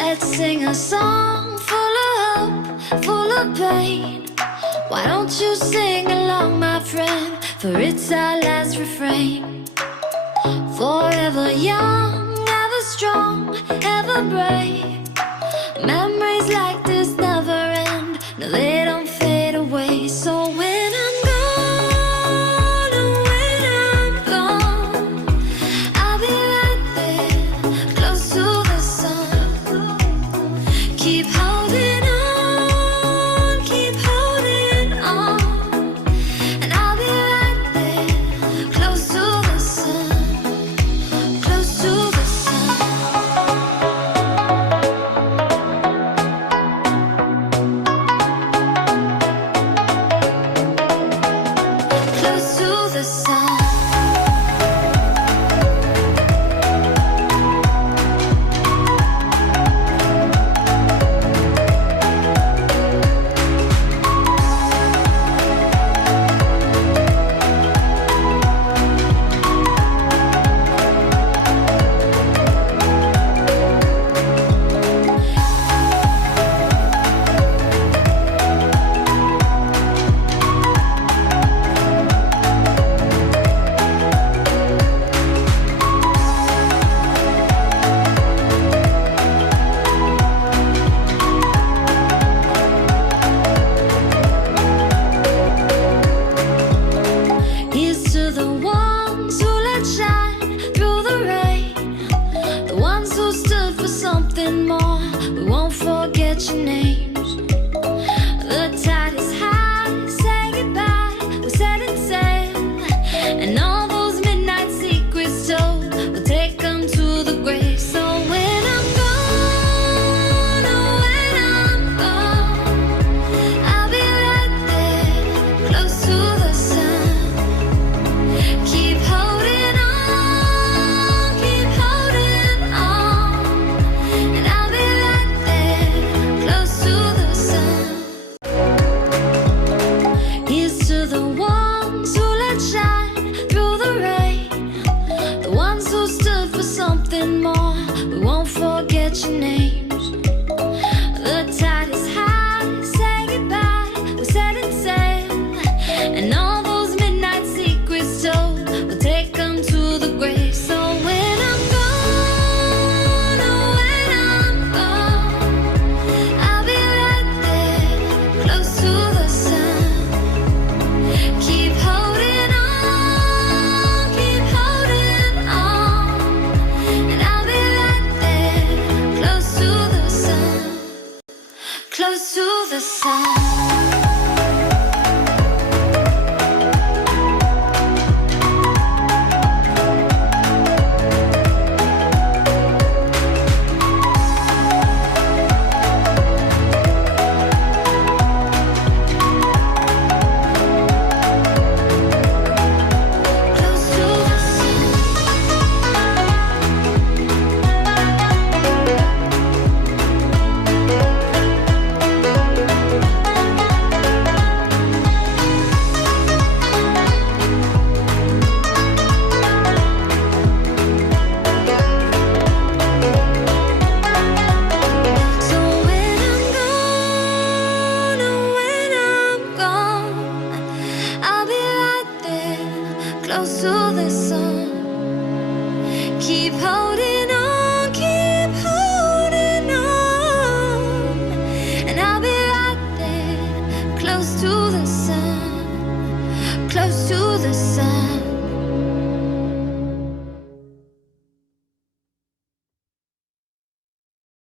Let's sing a song full of hope, full of pain. Why don't you sing along, my friend? For it's our last refrain. Forever young, ever strong, ever brave. Memories like this never end. No, they don't fade away. So when I'm gone, oh, when I'm gone, I'll be right there, close to the sun. Keep holding on, keep holding on. And I'll be right there, close to the sun, close to the sun. Close to the sun. Here's to the ones who let shine through the rain, the ones who stood for something more. We won't forget your names. The tide is high, say goodbye, we're setting sail. And all those midnight secrets told, we'll take them to the grave. So when I'm gone, oh, when I'm gone, I'll be right there, close to the sun. Keep holding on, keep holding on. And I'll be right there, close to the sun. Here's to the ones who let shine through the rain, the ones who stood for something more. We won't forget your names. The tide is high, say goodbye, we're setting sail. And all those midnight secrets told, we'll take them to the grave. So when I'm gone, oh, when I'm gone, I'll be right there, close to the sun. Keep holding on, keep holding on. And I'll be right there, close to the sun, close to the sun. Close to the sun. So when I'm gone, oh, when I'm gone, I'll be right there, close to the sun. Keep holding on, keep holding on. And I'll be right there, close to the sun, close to the sun.